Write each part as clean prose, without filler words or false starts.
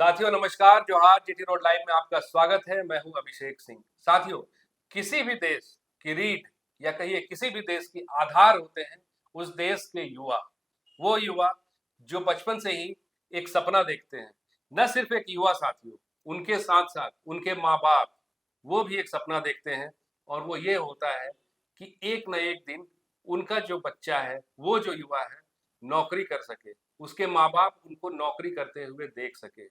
साथियों नमस्कार, जोहार। जीटी रोड लाइव में आपका स्वागत है। मैं हूं अभिषेक सिंह। साथियों, किसी भी देश की रीढ़ या कहिए किसी भी देश की आधार होते हैं उस देश के युवा। वो युवा जो बचपन से ही एक सपना देखते हैं। न सिर्फ एक युवा साथियों, उनके साथ साथ उनके माँ बाप वो भी एक सपना देखते हैं, और वो ये होता है कि एक न एक दिन उनका जो बच्चा है, वो जो युवा है, नौकरी कर सके, उसके माँ बाप उनको नौकरी करते हुए देख सके।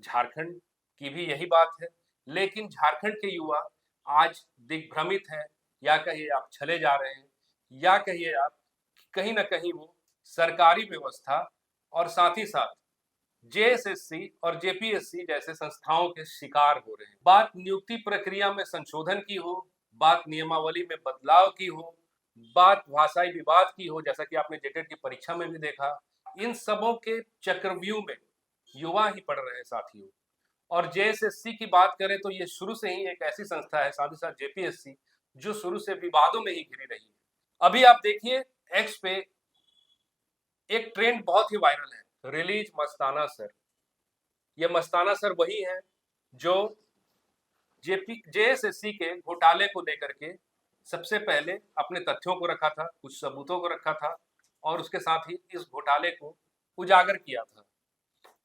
झारखंड की भी यही बात है, लेकिन झारखंड के युवा आज दिग्भ्रमित हैं, या कहिए आप छले जा रहे हैं, या कहिए आप कहीं न कहीं वो सरकारी व्यवस्था और साथ ही साथ जेएसएससी और जेपीएससी जैसे संस्थाओं के शिकार हो रहे हैं। बात नियुक्ति प्रक्रिया में संशोधन की हो, बात नियमावली में बदलाव की हो, बात भाषाई विवाद की हो, जैसा कि आपने जेटेट की परीक्षा में भी देखा, इन सबों के चक्रव्यूह में युवा ही पड़ रहे हैं साथियों। और जेएसएससी की बात करें तो ये शुरू से ही एक ऐसी संस्था है, साथ ही साथ जेपीएससी, जो शुरू से विवादों में ही घिरी रही है। अभी आप देखिए, एक्स पे एक ट्रेंड बहुत ही वायरल है, रिलीज मस्ताना सर। ये मस्ताना सर वही हैं जो जेएसएससी के घोटाले को लेकर के सबसे पहले अपने तथ्यों को रखा था, कुछ सबूतों को रखा था, और उसके साथ ही इस घोटाले को उजागर किया था।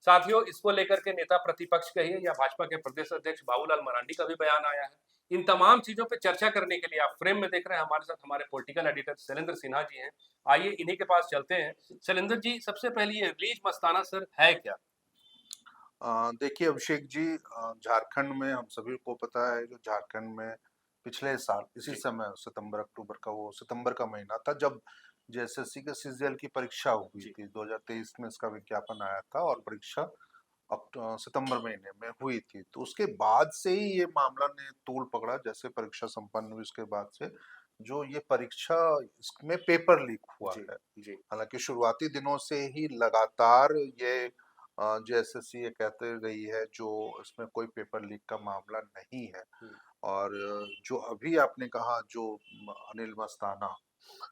साथियों, इसको लेकर के नेता प्रतिपक्ष कहिए या भाजपा के प्रदेश अध्यक्ष बाबूलाल मरांडी का भी बयान आया है। इन तमाम चीजों पे चर्चा करने के लिए आप फ्रेम में देख रहे हैं, हमारे साथ हमारे पॉलिटिकल एडिटर शैलेंद्र सिन्हा जी हैं। आइए इन्हीं के पास चलते हैं। शैलेंद्र जी, सबसे पहले ये रिलीज मस्ताना सर है क्या? देखिए अभिषेक जी, झारखंड में हम सभी को पता है जो झारखंड में पिछले साल इसी जी। समय सितंबर अक्टूबर का वो सितंबर का महीना था जब जेएसएससी के सीजीएल की परीक्षा हुई जी। थी। 2023 में इसका विज्ञापन आया था और परीक्षा सितंबर महीने में हुई थी। तो उसके बाद से ही ये मामला ने तूल पकड़ा। जैसे परीक्षा संपन्न हुई उसके बाद से जो ये परीक्षा इसमें पेपर लीक हुआ जी। है। जी। हालांकि शुरुआती दिनों से ही लगातार ये जेएसएससी ये कहते रही है जो इसमें कोई पेपर लीक का मामला नहीं है। हम्म। और जो अभी आपने कहा जो अनिल मस्ताना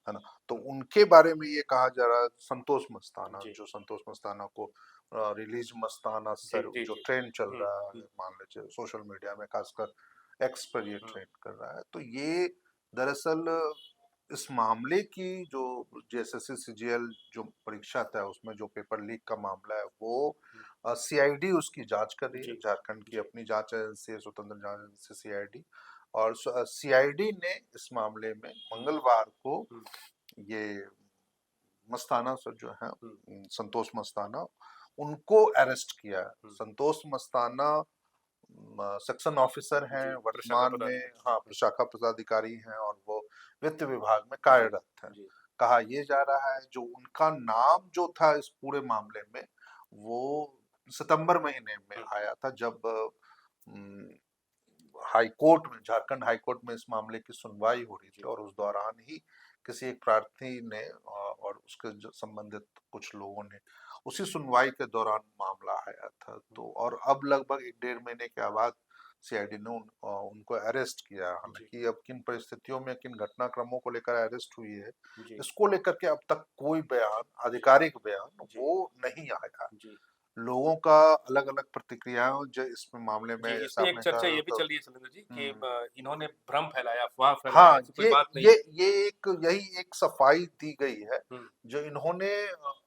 है ना, तो उनके बारे में ये कहा जा रहा है संतोष मस्ताना, जी। जो संतोष मस्ताना को रिलीज मस्ताना जी। सर जी। जो जी। ट्रेंड चल हम्म। रहा हम्म। है मान लीजिए सोशल मीडिया में, खासकर एक्स पर ये हम्म। ट्रेंड कर रहा है। तो ये दरअसल इस मामले की जो जेएसएससी सीजीएल जो परीक्षा था उसमें जो पेपर लीक का मामला है वो हम्म। सीआईडी उसकी जांच कर रही है। जी। झारखंड की जी। अपनी जांच एजेंसी है, स्वतंत्र जांच एजेंसी सीआईडी। और सीआईडी ने इस मामले में हम्म। मंगलवार को हम्म। ये मस्ताना सर जो है, हम्म। संतोष मस्ताना, उनको अरेस्ट किया है। हम्म। संतोष मस्ताना सेक्शन ऑफिसर हैं जी, प्रशाखा वर्तमान में। हाँ, पदाधिकारी। प्रशाखा पदाधिकारी हैं और वो वित्त विभाग में जी। कार्यरत हैं। जी। कहा ये जा रहा है जो उनका नाम जो था इस पूरे मामले में वो सितंबर महीने में हम्म। आया था जब हाई कोर्ट में, झारखंड हाई कोर्ट में इस मामले की सुनवाई हो रही थी। जी। और उस दौरान ही किसी एक प्रार्थी ने और उसके संबंधित कुछ लोगों ने उसी सुनवाई के दौरान मामला आया था। हम्म। तो और अब लगभग एक डेढ़ महीने के बाद सीआईडी ने उनको अरेस्ट किया। जी। हालांकि अब किन परिस्थितियों में किन घटनाक्रमों को लेकर अरेस्ट हुई है जी। इसको लेकर के अब तक कोई बयान, आधिकारिक बयान जी। वो नहीं आया। जी। लोगों का अलग अलग प्रतिक्रियाएं जो इसमें मामले में, जी, इस जैसे पे एक आपने चर्चा कहा ये भी तो चल रही है शैलेंद्र जी कि हम्म, इन्होंने भ्रम फैलाया, अफ़वाह फैलाया, हाँ, ऐसी कोई ये बात नहीं ये है। ये एक यही एक सफाई दी गई है हुँ। जो इन्होंने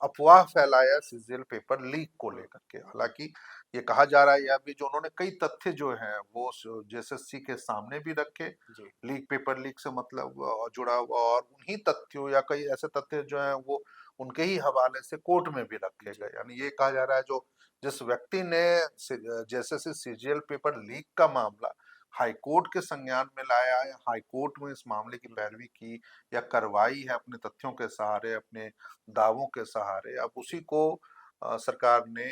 अफवाह फैलाया सीजीएल पेपर लीक को हुँ। लेकर के। हुँ। हालांकि ये कहा जा रहा है या भी जो उन्होंने कई तथ्य जो हैं वो जेएसएससी के सामने भी रखे। जी। लीक पेपर लीक से मतलब जुड़ा हुआ, और उन्हीं तथ्यों या कई ऐसे तथ्य जो हैं वो उनके ही हवाले से कोर्ट में भी रखे जी। गए। यानी ये कहा जा रहा है जो जिस व्यक्ति ने जेएसएससी सीजीएल पेपर लीक का मामला हाई कोर्ट के संज्ञान में लाया है, हाई कोर्ट में इस मामले की हुँ। पैरवी की या करवाई है अपने तथ्यों के सहारे, अपने दावों के सहारे, अब जी। उसी को सरकार ने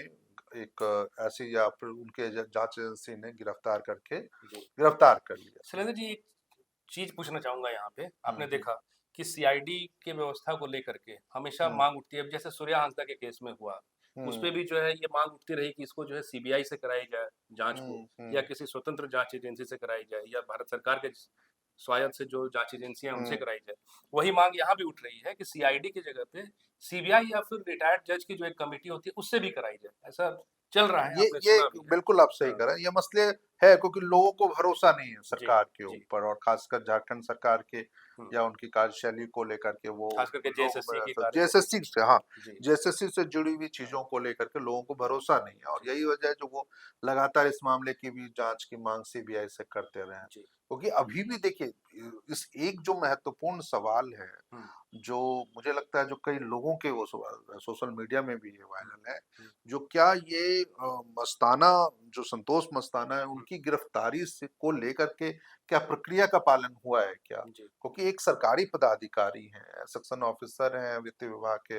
एक ऐसी या फिर उनके जांच एजेंसी ने जी। गिरफ्तार कर लिया। शैलेंद्र जी, एक चीज़ पूछना चाहूँगा यहाँ पे। आपने हम्म, देखा कि सीआईडी के व्यवस्था को लेकर के हमेशा हम्म, माँग उठती है। अब जैसे सूर्या हांसदा के केस में हुआ, उसपे हम्म, भी जो है ये माँग उठती रही कि इसको जो है सीबीआई से कराई जाए जाँच को, हम्म, या किसी स्वतंत्र जाँच एजेंसी से कराई जाए, या भारत सरकार के स्वायत्त से जो जाँच एजेंसियाँ हैं उनसे हम्म, कराई जाए। वही माँग यहाँ भी उठ रही है कि सीआईडी की जगह पे सीबीआई या फिर रिटायर्ड जज की जो एक कमिटी होती है उससे भी कराई जाए। ऐसा चल रहा है, आपने ये सुना भी है। बिल्कुल आप सही हाँ, कह रहे हैं, ये मसले है क्योंकि लोगों को भरोसा नहीं है जी, सरकार के जी। ऊपर, और खासकर झारखंड सरकार के हुँ, या उनकी कार्यशैली को लेकर के वो खास करके लोग जेएसएससी की जेएसएससी कार्यशैली। से, हाँ, जी, जेएसएससी से जुड़ी हुई चीजों को लेकर के लोगों को भरोसा नहीं है, और जी, यही वजह है जो वो लगातार इस मामले की भी जांच की मांग सीबीआई से करते रहे हैं। जी। क्योंकि अभी भी देखिए, इस एक जो महत्वपूर्ण सवाल है, हुँ, जो मुझे लगता है जो कई लोगों के वो सोशल मीडिया में भी ये हुँ, वायरल है, हुँ, जो क्या ये मस्ताना, जो संतोष मस्ताना है, हुँ, उनकी गिरफ्तारी से को लेकर के क्या प्रक्रिया का पालन हुआ है क्या? जी, क्योंकि एक सरकारी पदाधिकारी हैं, सेक्शन ऑफिसर हैं, वित्त विभाग के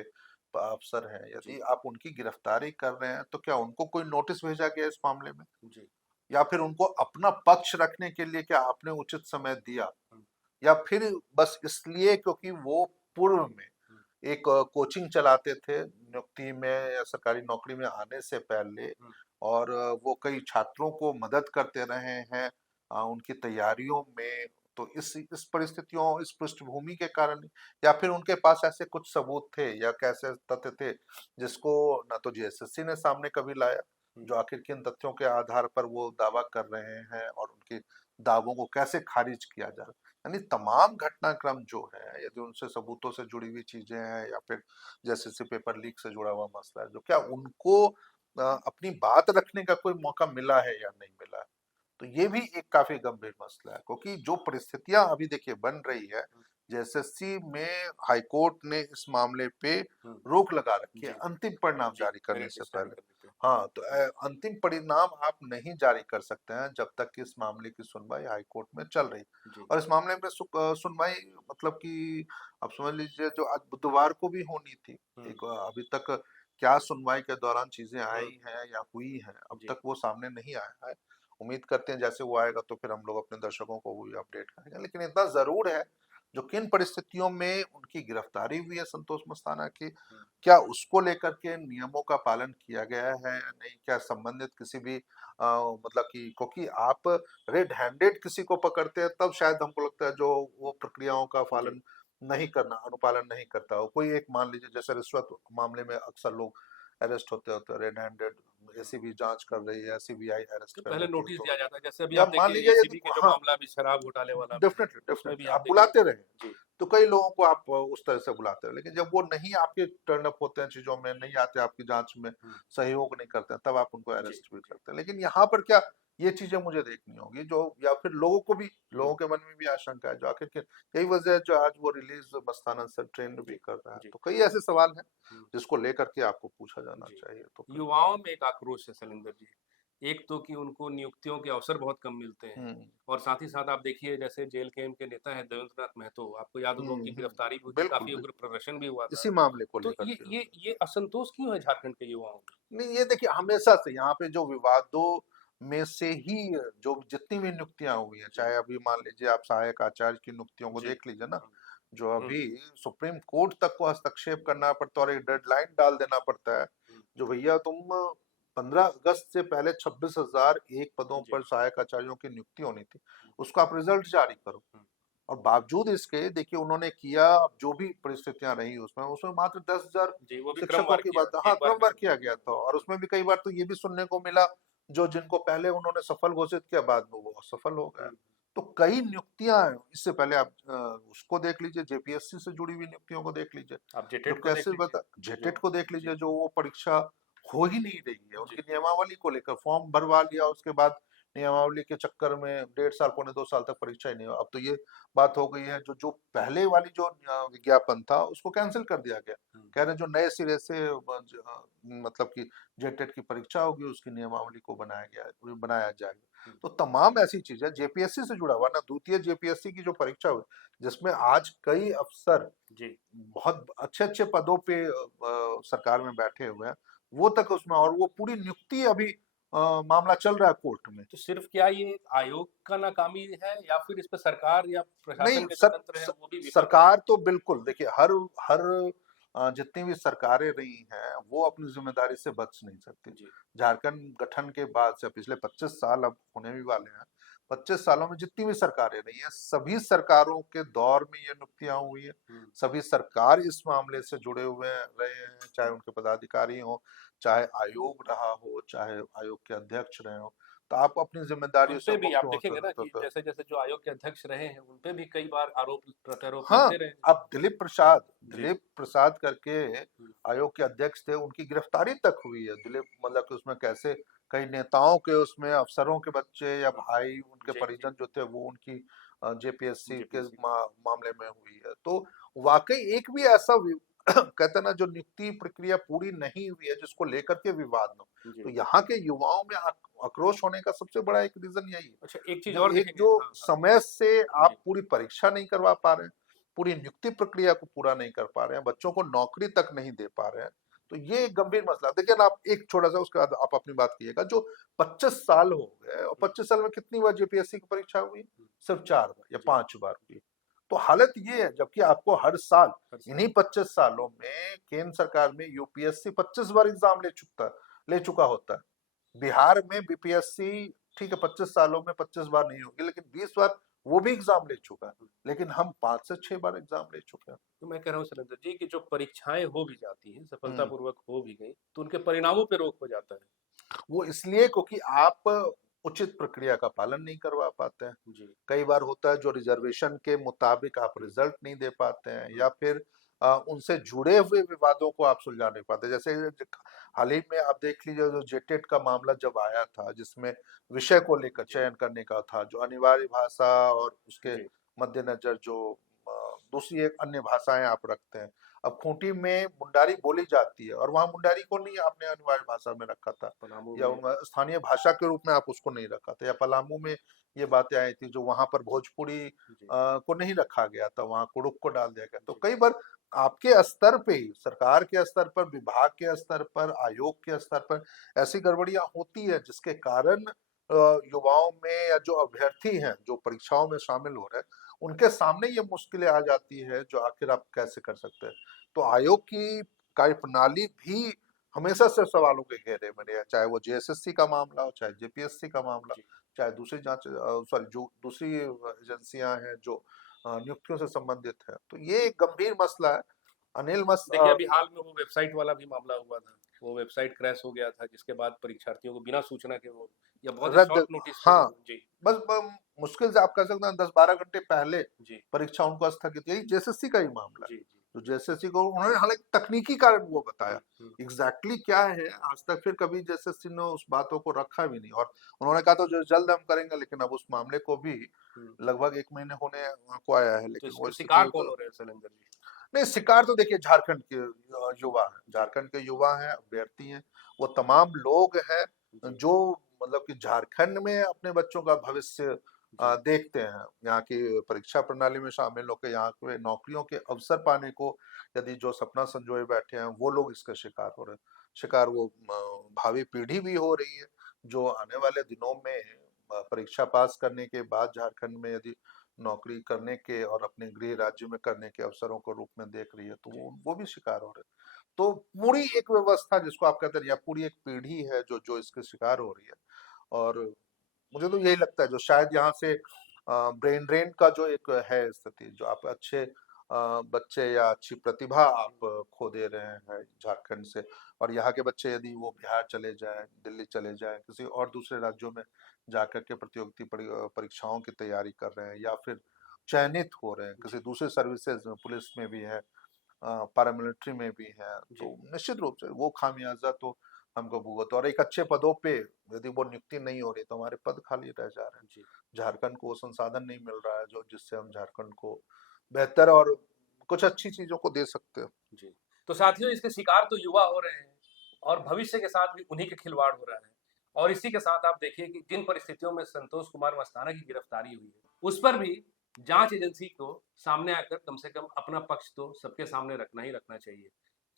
अफसर हैं, जी, यदि आप उनकी गिरफ्तारी कर रहे हैं तो क्या उनको कोई नोटिस भेजा गया इस मामले में? जी। या फिर उनको अपना पक्ष रखने के लिए क्या आपने उचित समय दिया? हुँ, या फिर बस इसलिए क्योंकि वो पूर्व में हुँ, एक कोचिंग चलाते थे नियुक्ति में या सरकारी नौकरी में आने से पहले, हुँ, और वो कई छात्रों को मदद करते रहे हैं उनकी तैयारियों में, तो इस परिस्थितियों, इस पृष्ठभूमि के कारण, या फिर उनके पास ऐसे कुछ सबूत थे या कैसे तथ्य थे जिसको ना तो जेएसएससी ने सामने कभी लाया, हुँ, जो आखिर किन तथ्यों के आधार पर वो दावा कर रहे हैं, और उनके दावों को कैसे खारिज किया जा रहा है। यानी तमाम घटनाक्रम जो है, यदि उनसे सबूतों से जुड़ी हुई चीजें हैं या फिर जैसे पेपर लीक से जुड़ा हुआ मसला है, जो क्या उनको अपनी बात रखने का कोई मौका मिला है या नहीं मिला है, तो ये भी एक काफी गंभीर मसला है। क्योंकि जो परिस्थितियां अभी देखिए बन रही है, हुँ, जेएसएससी में हाईकोर्ट ने इस मामले पे हुँ। रोक लगा रखी है जी, अंतिम परिणाम जी, जारी करने मेरिट से लिस्ट जारी पहले। करने पे। हाँ, तो हुँ, अंतिम परिणाम आप नहीं जारी कर सकते हैं जब तक कि इस मामले की सुनवाई हाई कोर्ट में चल रही। जी, और इस मामले में सुनवाई मतलब कि आप समझ लीजिए जो आज बुधवार को भी होनी थी। हुँ, एक अभी तक क्या सुनवाई के दौरान चीजें हुँ, आई हैं या हुई हैं, अब जी, तक वो सामने नहीं आया है। उम्मीद करते हैं जैसे वो आएगा तो फिर हम लोग अपने दर्शकों को भी अपडेट करेंगे। लेकिन इतना ज़रूर है, जो किन परिस्थितियों में उनकी गिरफ्तारी हुई है संतोष मस्ताना की, हुँ, क्या उसको लेकर के नियमों का पालन किया गया है या नहीं? क्या संबंधित किसी भी मतलब कि क्योंकि आप रेड हैंडेड किसी को पकड़ते हैं तब शायद हमको लगता है जो वो प्रक्रियाओं का जी, पालन नहीं करना, अनुपालन नहीं करता हो। कोई एक मान लीजिए जैसे रिश्वत मामले में अक्सर लोग अरेस्ट होते हैं रेड हैंडेड, हुँ, एसीबी जांच कर हुँ। रही है, सीबीआई अरेस्ट तो कर पहले लेती है, नोटिस तो दिया जाता है, जैसे अभी या आप मान देखिए लीजिए यदि एसीबी के जो हाँ, मामला अभी शराब घोटाले वाला भी है, डेफिनेटली उसमें भी डेफिनेटली आप आप देखिए। बुलाते रहे, जी, तो कई लोगों को आप उस तरह से बुलाते हैं, लेकिन जब वो नहीं आपके टर्न अप होते हैं चीजों में, नहीं आते आपकी जांच में, हुँ, सहयोग नहीं करते हैं, तब आप उनको जी, अरेस्ट भी जी, करते हैं। लेकिन यहाँ पर क्या ये चीजें मुझे देखनी होगी, जो या फिर लोगों को भी, हुँ, लोगों के मन में भी आशंका है, जो आखिर के यही वजह है जो आज वो रिलीज मस्ताना से ट्रेंड भी जी, कर रहा है। जी, तो कई ऐसे सवाल हैं हुँ, जिसको लेकर के आपको पूछा जाना जी। चाहिए, तो फिर युवाओं में एक आक्रोश है शैलेंद्र जी। एक तो कि उनको नियुक्तियों के अवसर बहुत कम मिलते हैं हम्म और साथ ही साथ आप देखिए जैसे जेएलकेएम के नेता हैं देवेंद्र नाथ महतो, आपको याद होगा उनकी गिरफ्तारी भी हुई थी, बिल्कुल काफ़ी उग्र बिल्कुल प्रदर्शन भी हुआ था। इसी मामले को तो लेकर ये के। ये ये असंतोष क्यों है झारखंड के युवाओं में? नहीं, ये देखिए हमेशा से यहाँ पे जो विवादों में से ही जो जितनी भी नियुक्तियां हुई हैं, जी, चाहे अभी मान लीजिए आप सहायक आचार्य की नियुक्तियों को जी। देख लीजिए ना, हुँ, जो हुँ, अभी सुप्रीम कोर्ट तक को हस्तक्षेप करना पड़ता है और एक डेडलाइन डाल देना पड़ता है, हुँ, जो भैया तुम 15 अगस्त से पहले 26,001 पदों जी, पर सहायक आचार्यों की नियुक्ति होनी थी, हुँ, उसका आप रिजल्ट जारी करो। हुँ, और बावजूद इसके देखिए उन्होंने किया, जो भी परिस्थितियां रही उसमें उसमें मात्र 10,000 जी, वो भी शिक्षकों क्रमवार की किया, बात, हाँ, एक बार में क्रमवार नहीं। किया गया था, और उसमें भी कई बार तो ये भी सुनने को मिला, जो जिनको पहले उन्होंने सफल घोषित किया बाद में वो असफल हो गया। हुँ, तो कई नियुक्तियां, इससे पहले आप उसको देख लीजिए, जेपीएससी से जुड़ी हुई नियुक्तियों को देख लीजिए, आप जो जेटेट को देख कैसे लीजिए, बता, जो जेटेट को देख जी, लीजिए, जो वो परीक्षा हो ही नहीं रही है, जी, उनकी नियमावली को लेकर फॉर्म भरवा लिया, उसके बाद नियमावली के चक्कर में 1.5 साल पौने 2 साल तक परीक्षा ही नहीं हुआ। अब तो ये बात हो गई है, जो जो पहले वाली जो विज्ञापन था उसको कैंसिल कर दिया गया, हुँ, कह रहे हैं जो नए सिरे से मतलब कि जेटेट की परीक्षा होगी उसकी नियमावली को बनाया जाएगा। हुँ, तो तमाम ऐसी चीजें जेपीएससी से जुड़ा हुआ ना, द्वितीय जेपीएससी की जो परीक्षा हुई, जिसमें आज कई अफसर जी। बहुत अच्छे अच्छे पदों पे सरकार में बैठे हुए हैं, वो तक उसमें, और वो पूरी नियुक्ति अभी मामला चल रहा है कोर्ट में। तो सिर्फ़ क्या ये आयोग का नाकामी है या फिर इस पे सरकार या नहीं, प्रशासन के जो तंत्र हैं वो भी विफल रहे सरकार तो बिल्कुल देखिए, हर हर जितनी भी सरकारें रही हैं वो अपनी जिम्मेदारी से बच नहीं सकती। हैं? जी, झारखंड गठन के बाद से पिछले 25 साल अब होने भी वाले हैं, 25 सालों में जितनी भी सरकारें रही हैं, सभी सरकारों के दौर में ये नियुक्तियां हुई है, हुँ, सभी सरकार इस मामले से जुड़े हुए रहे हैं, चाहे उनके पदाधिकारी हों, चाहे आयोग रहा हो, चाहे आयोग के अध्यक्ष रहे हो, तो आप अपनी उन जिम्मेदारियों से पे भी आप मुक्त देखेंगे ना होते कि थे। जैसे-जैसे जो आयोग के अध्यक्ष रहे हैं, उन पे भी कई बार आरोप प्रत्यारोप हाँ, लगते रहे हैं। अब जी। दिलीप प्रसाद करके हुँ, आयोग के अध्यक्ष थे, उनकी गिरफ्तारी तक हुई है। दिलीप मतलब कि उसमें कैसे कई नेताओं के, उसमें अफसरों के बच्चे या हुँ, भाई, उनके जी, जी, परिजन जो थे, वो उनकी जेपीएससी के जेपीएससी मामले में हुई है। तो वाकई एक भी ऐसा कहते हैं ना, जो नियुक्ति प्रक्रिया पूरी नहीं हुई है जिसको लेकर के विवाद न हो। जी। तो यहाँ के युवाओं में आक्रोश होने का सबसे बड़ा एक रीजन यही है। अच्छा एक चीज़ जो और एक देखेंगे जो हाँ, हाँ। समय से जी, आप पूरी परीक्षा नहीं करवा पा रहे हैं, पूरी नियुक्ति प्रक्रिया को पूरा नहीं कर पा रहे हैं, बच्चों को नौकरी तक नहीं दे पा रहे हैं, तो ये एक गंभीर मसला है। देखिए ना, आप एक छोटा-सा, उसके बाद आप अपनी बात कीजिएगा। जो 25 साल हो गए, और हुँ, 25 साल में कितनी बार जेपीएससी की परीक्षा हुई? हुँ, सिर्फ 4 बार या जी, 5 बार हुई। तो हालत ये है, जबकि आपको हर साल हर साल। इन्हीं 25 सालों में केंद्र सरकार में यूपीएससी 25 बार एग्जाम ले चुका होता है। बिहार में बीपीएससी, ठीक है, 25 सालों में 25 बार नहीं होगी, लेकिन 20 बार वो भी एग्जाम ले चुका है। लेकिन हम 5 से 6 बार एग्जाम ले चुके हैं। तो मैं कह रहा हूँ शैलेंद्र जी कि जो परीक्षाएँ हो भी जाती हैं, हम्म। सफलतापूर्वक हो भी गई, तो उनके परिणामों पे रोक हो जाता है। वो इसलिए क्योंकि आप उचित प्रक्रिया का पालन नहीं करवा पाते हैं। जी, कई बार होता है, जो रिजर्वेशन के मुताबिक आप हुँ, रिजल्ट नहीं दे पाते हैं, हुँ, या फिर उनसे जुड़े हुए विवादों को आप सुलझा नहीं पाते। जैसे हाल ही में आप देख लीजिए, जो जेटेट का मामला जब आया था, जिसमें विषय को लेकर जी, चयन करने का था, जो अनिवार्य भाषा और उसके जी, मद्देनजर जो दूसरी एक अन्य भाषाएं आप रखते हैं। अब खूंटी में मुंडारी बोली जाती है, और वहां मुंडारी को नहीं आपने अनिवार्य भाषा में रखा था, पलामू या में स्थानीय भाषा के रूप में आप उसको नहीं रखा था, या पलामू में ये बातें आई थी, जो वहां पर भोजपुरी जी, को नहीं रखा गया था, वहां कुड़ुक को डाल दिया गया। तो जी, कई बार आपके स्तर पे ही, सरकार के स्तर पर, विभाग के स्तर पर, आयोग के स्तर पर ऐसी गड़बड़ियां होती है, जिसके कारण युवाओं में, या जो अभ्यर्थी हैं, जो परीक्षाओं में शामिल हो रहे हैं, उनके सामने ये मुश्किलें आ जाती है, जो आखिर आप कैसे कर सकते हैं। तो आयोग की कार्यप्रणाली भी हमेशा से सवालों के घेरे में रही है, चाहे वो जेएसएससी का मामला हो, चाहे जेपीएससी का मामला, जी। चाहे दूसरी जो दूसरी एजेंसियां हैं जो नियुक्तियों से संबंधित है। तो ये एक गंभीर मसला है। अनिल मस देखिए, अभी हाल में वो वेबसाइट वाला भी मामला हुआ था। वो वेबसाइट क्रैश हो गया था, जिसके बाद परीक्षार्थियों को बिना सूचना के वो या बहुत ही रद्द, शॉर्ट नोटिस पे हाँ, वो जी, बस मुश्किल से आप कह सकते हैं 10-12 घंटे पहले जी, परीक्षा उनको स्थगित, यही जेएसएससी का ही मामला है। जी, जी। तो जेएसएससी को उन्होंने हालांकि तकनीकी कारण वो बताया, हुँ, हुँ, एग्जैक्टली क्या है आज तक फिर कभी जेएसएससी ने उस बातों को रखा भी नहीं, और उन्होंने कहा तो जो जल्द हम करेंगे, लेकिन अब उस मामले को भी हुँ। लगभग 1 महीने होने को आया है, तो लेकिन वो इसके शिकार स्थिति कौन हो रहे हैं शैलेंद्र जी? नहीं, शिकार तो देखिए झारखंड के युवा हैं, जी, झारखंड के युवा हैं, अभ्यर्थी हैं। वो तमाम लोग हैं जी, जो मतलब कि झारखंड में अपने बच्चों का भविष्य जी, देखते हैं। यहाँ की परीक्षा प्रणाली में शामिल होकर यहाँ पे नौकरियों के अवसर पाने को यदि जो सपना संजोए बैठे हैं, वो लोग इसका शिकार हो रहे हैं। शिकार वो भावी पीढ़ी भी हो रही है, जो आने वाले दिनों में परीक्षा पास करने के बाद झारखंड में यदि नौकरी करने के और अपने गृह राज्य में करने के अवसरों को रूप में देख रही है, तो जी। वो भी शिकार हो रहे हैं। तो पूरी एक व्यवस्था जिसको आप कहते हैं, या पूरी एक पीढ़ी है जो जो इसके शिकार हो रही है। और मुझे तो यही लगता है, जो शायद यहाँ से ब्रेन ड्रेन का जो एक है स्थिति, जो आप अच्छे बच्चे या अच्छी प्रतिभा आप खो दे रहे हैं झारखंड से, और यहाँ के बच्चे यदि वो बिहार चले जाएं, दिल्ली चले जाएं, किसी और दूसरे राज्यों में जाकर के प्रतियोगिता परीक्षाओं की तैयारी कर रहे हैं, या फिर चयनित हो रहे हैं किसी जी, दूसरे सर्विसेज में, पुलिस में भी है, पैरामिलिट्री में भी है, जी, तो निश्चित रूप से वो खामियाजा तो हमको भुगत, और एक अच्छे पदों पे यदि वो नियुक्ति नहीं हो रही, तो हमारे पद खाली रह जा रहे हैं। जी, झारखंड को वो संसाधन नहीं मिल रहा है, जो जिससे हम झारखंड को बेहतर और कुछ अच्छी चीजों को दे सकते हैं। जी। तो साथियों इसके शिकार तो युवा हो रहे हैं और भविष्य के साथ भी उन्हीं के खिलवाड़ हो रहा है। और इसी के साथ आप देखिए कि जिन परिस्थितियों में संतोष कुमार मस्ताना की गिरफ्तारी हुई है, उस पर भी जांच एजेंसी को सामने आकर कम से कम अपना पक्ष तो सबके सामने रखना ही रखना चाहिए।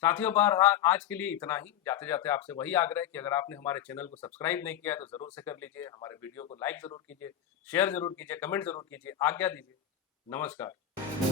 साथियों बहरहाल आज के लिए इतना ही। जाते-जाते आपसे वही आग्रह है कि अगर आपने हमारे चैनल को सब्सक्राइब नहीं किया है तो ज़रूर से कर लीजिए। हमारे वीडियो को लाइक ज़रूर कीजिए, शेयर ज़रूर कीजिए, कमेंट ज़रूर कीजिए। आज्ञा दीजिए। नमस्कार।